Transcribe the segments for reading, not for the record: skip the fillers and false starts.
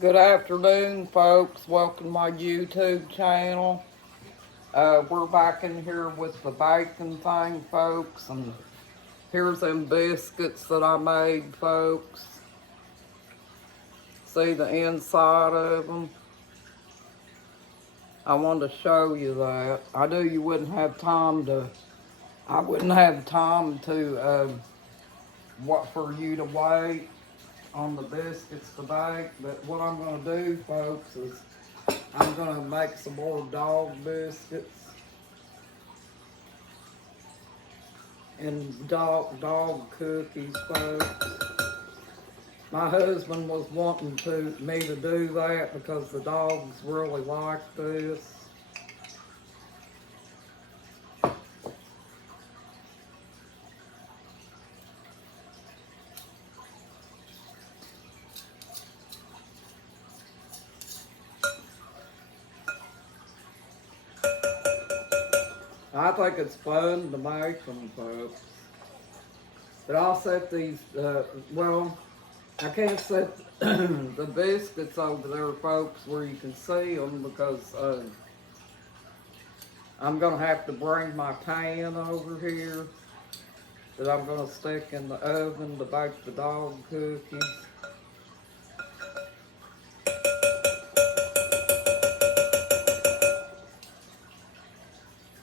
Good afternoon, folks. Welcome to my YouTube channel. We're back in here with the bacon thing, folks, and here's them biscuits that I made, folks. See the inside of them? I wanted to show you that. I knew you wouldn't have time to, I wouldn't have time to, what for you to wait on the biscuits to bake, but what I'm going to do, folks, is I'm going to make some more dog biscuits and dog cookies, folks. My husband was wanting me to do that because the dogs really like this. I think it's fun to make them, folks. But I'll set these, well, I can't set the biscuits over there, folks, where you can see them because I'm going to have to bring my pan over here that I'm going to stick in the oven to bake the dog cookies.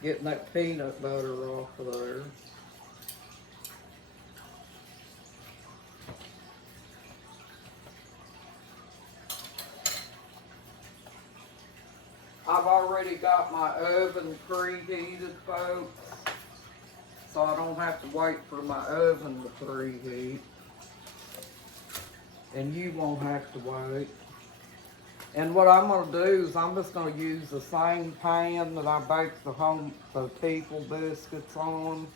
Getting that peanut butter off of there. I've already got my oven preheated, folks, so I don't have to wait for my oven to preheat. And you won't have to wait. And what I'm going to do is I'm just going to use the same pan that I baked the people biscuits on.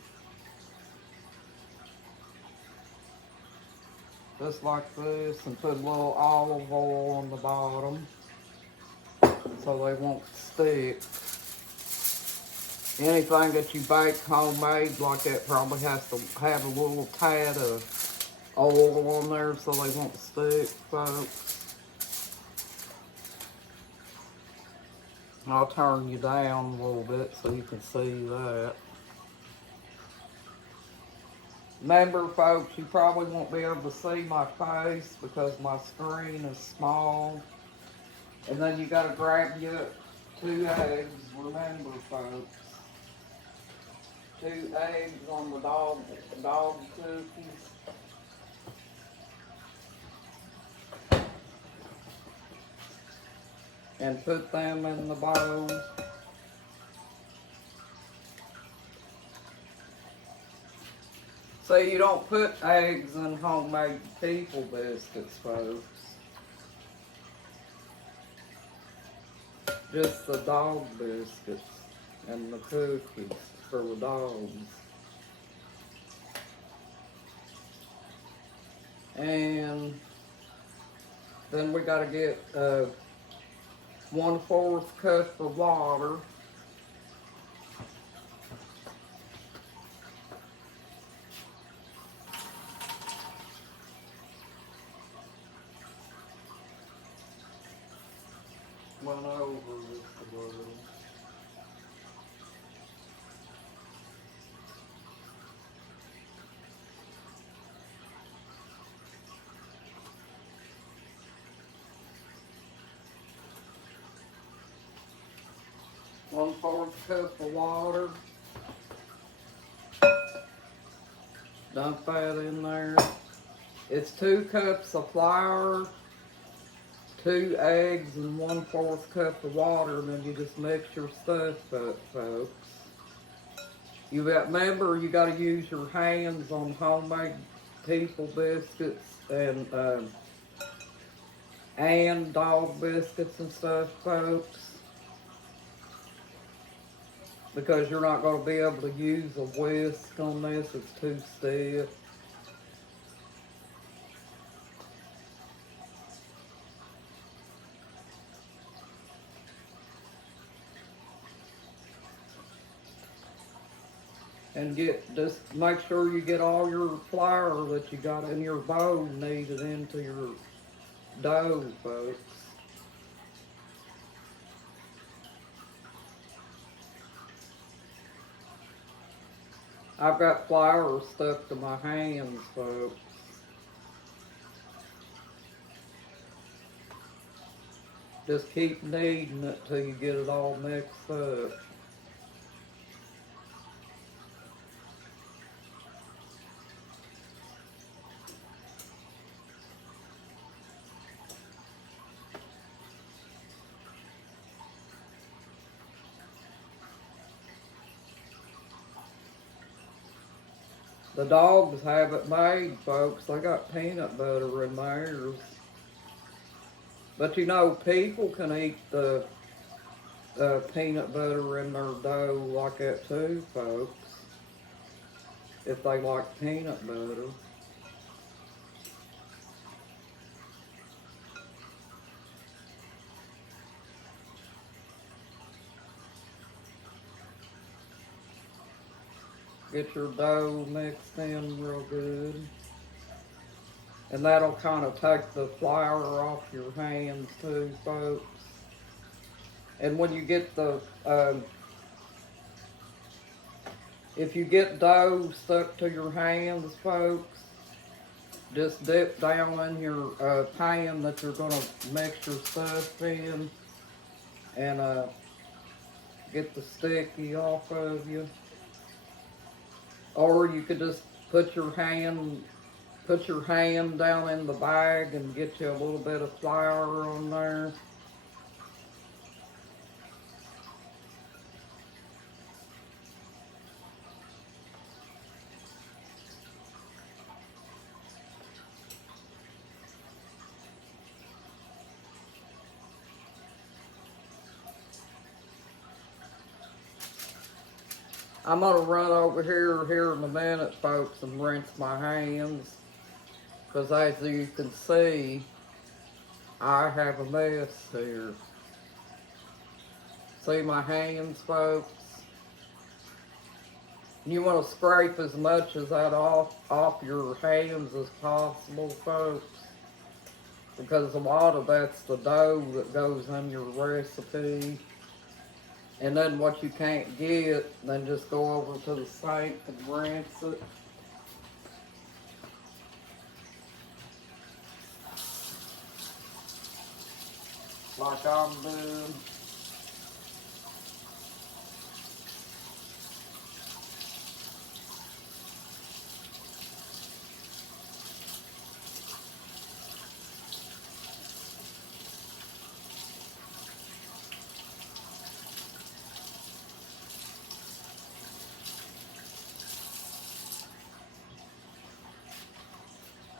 Just like this, and put a little olive oil on the bottom so they won't stick. Anything that you bake homemade like that probably has to have a little tad of oil on there so they won't stick, folks. I'll turn you down a little bit so you can see that. Remember, folks, you probably won't be able to see my face because my screen is small. And then you gotta grab your 2 eggs. Remember, folks, 2 eggs on the dog cookies. And put them in the bowl. So you don't put eggs in homemade people biscuits, folks. Just the dog biscuits and the cookies for the dogs. And then we gotta get 1/4 cup of water. Went over this a little. One-fourth cup of water. Dump that in there. It's 2 cups of flour, 2 eggs, and 1/4 cup of water, and then you just mix your stuff up, folks. Remember, you got to use your hands on homemade people biscuits and dog biscuits and stuff, folks, because you're not going to be able to use a whisk on this. It's too stiff. And just make sure you get all your flour that you got in your bowl kneaded into your dough, folks. I've got flour stuck to my hands, folks. Just keep kneading it till you get it all mixed up. The dogs have it made, folks. They got peanut butter in theirs. But you know, people can eat the peanut butter in their dough like that too, folks. If they like peanut butter. Get your dough mixed in real good. And that'll kind of take the flour off your hands too, folks. And when you get the, if you get dough stuck to your hands, folks, just dip down in your pan that you're going to mix your stuff in and get the sticky off of you. Or you could just put your hand down in the bag and get you a little bit of flour on there. I'm gonna run over here in a minute, folks, and rinse my hands. Because as you can see, I have a mess here. See my hands, folks? You want to scrape as much of that off your hands as possible, folks. Because a lot of that's the dough that goes in your recipe. And then what you can't get, then just go over to the sink and rinse it. Like I'm doing.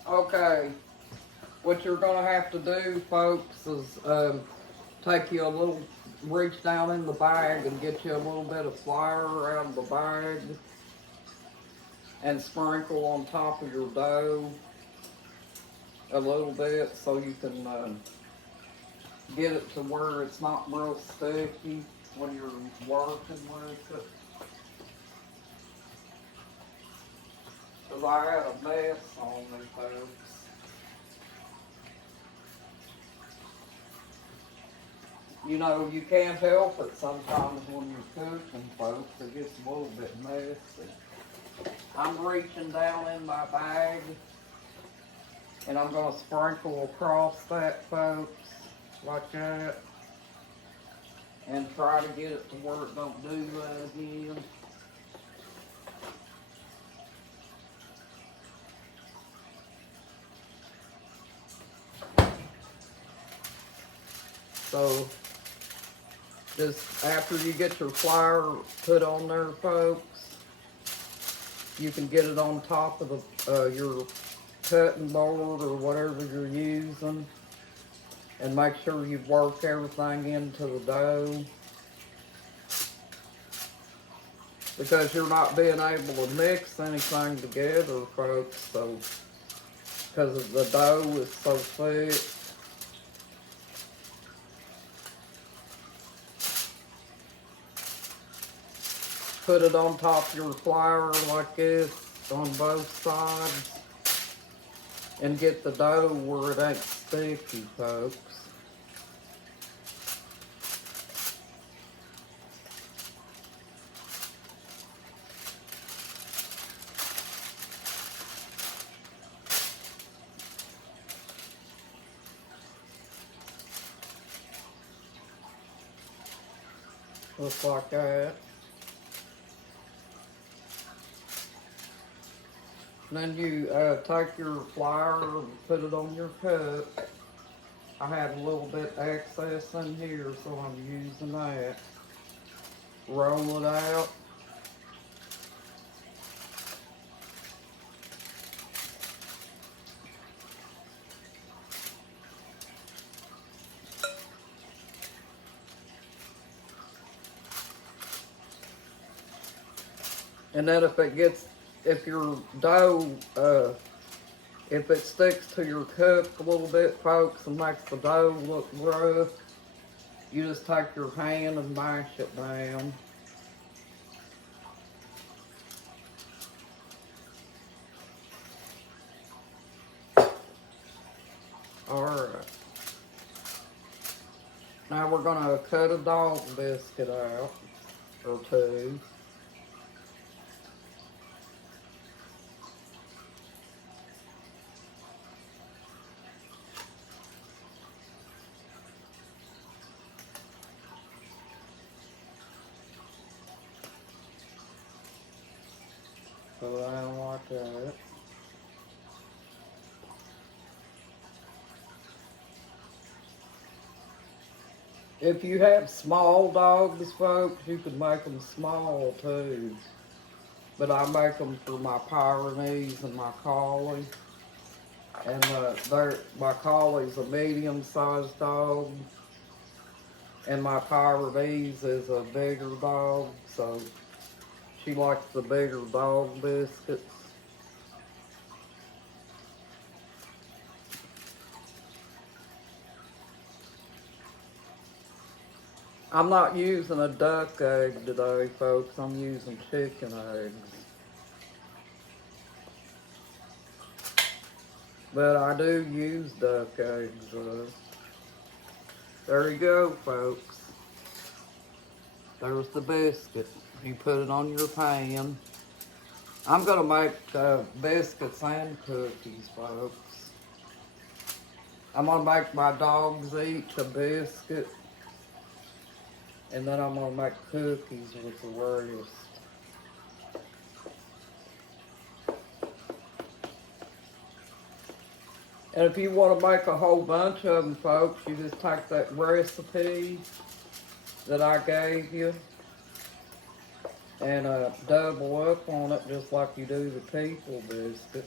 Okay, what you're gonna have to do, folks, is take you a little, reach down in the bag and get you a little bit of flour out of the bag and sprinkle on top of your dough a little bit so you can get it to where it's not real sticky when you're working with it. Because I had a mess on me, folks. You know, you can't help it sometimes when you're cooking, folks. It gets a little bit messy. I'm reaching down in my bag, and I'm going to sprinkle across that, folks, like that. And try to get it to where it don't do that again. So, just after you get your flour put on there, folks, you can get it on top of the your cutting board or whatever you're using, and make sure you work everything into the dough, because you're not being able to mix anything together, folks. So, because the dough is so thick. Put it on top of your flour like this on both sides. and get the dough where it ain't sticky, folks. Just like that. And then you take your flour and put it on your cup. I had a little bit excess in here, so I'm using that. Roll it out. And then if your dough, if it sticks to your cup a little bit, folks, and makes the dough look rough, you just take your hand and mash it down. Alright. Now we're gonna cut a dog biscuit out, or two. Put it down like that. If you have small dogs, folks, you can make them small too. But I make them for my Pyrenees and my Collie. And my Collie's a medium-sized dog. And my Pyrenees is a bigger dog, so she likes the bigger dog biscuits. I'm not using a duck egg today, folks. I'm using chicken eggs. But I do use duck eggs. There you go, folks. There's the biscuit. You put it on your pan. I'm going to make biscuits and cookies, folks. I'm going to make my dogs each a biscuit. And then I'm going to make cookies with the rest. And if you want to make a whole bunch of them, folks, you just take that recipe that I gave you and double up on it just like you do the people biscuits.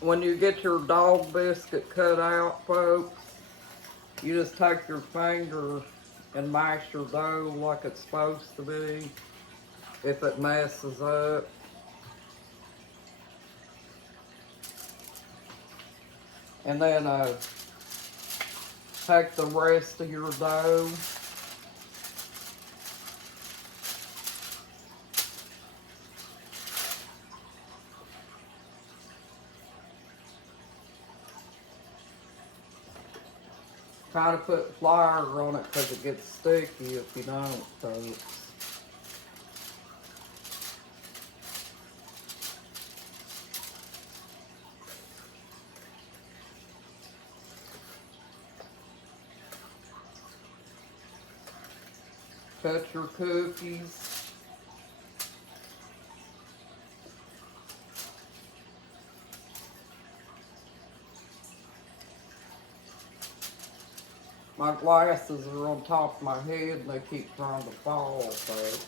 When you get your dog biscuit cut out, folks, you just take your finger and mash your dough like it's supposed to be. If it messes up, and then take the rest of your dough try to put flour on it because it gets sticky if you don't, folks. Cut your cookies. My glasses are on top of my head and they keep trying to fall, folks.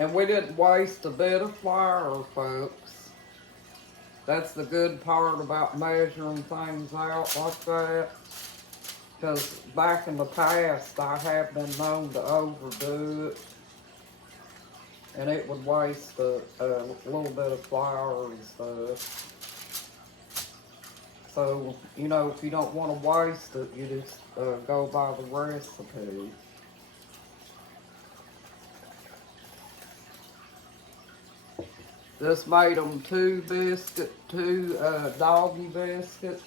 And we didn't waste a bit of flour, folks. That's the good part about measuring things out like that. Because back in the past, I have been known to overdo it. And it would waste a little bit of flour and stuff. So, you know, if you don't want to waste it, you just go by the recipe. This made them two doggy biscuits.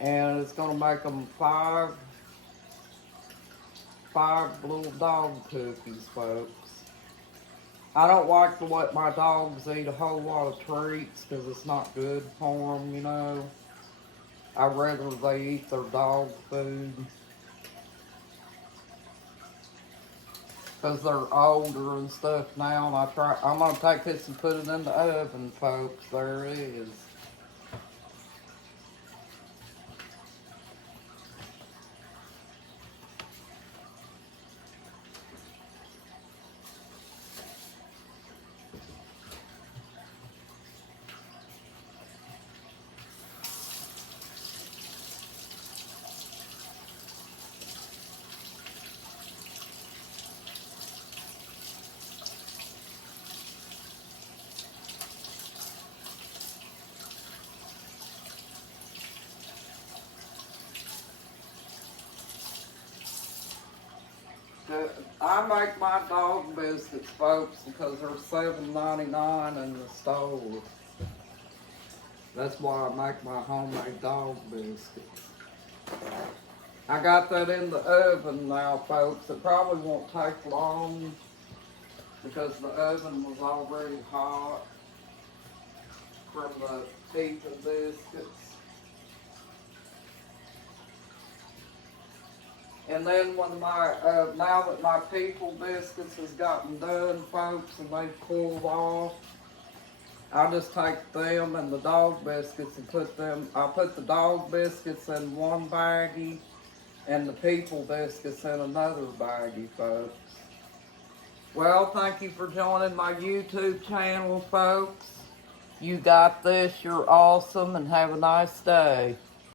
And it's going to make them five little dog cookies, folks. I don't like to let my dogs eat a whole lot of treats because it's not good for them, you know. I'd rather they eat their dog food. Because they're older and stuff now, and I'm going to take this and put it in the oven, folks. There it is. I make my dog biscuits, folks, because they're $7.99 in the store. That's why I make my homemade dog biscuits. I got that in the oven now, folks. It probably won't take long because the oven was already hot from the pizza biscuits. And then when now that my people biscuits has gotten done, folks, and they've cooled off, I just take them and the dog biscuits and I put the dog biscuits in one baggie and the people biscuits in another baggie, folks. Well, thank you for joining my YouTube channel, folks. You got this, you're awesome, and have a nice day.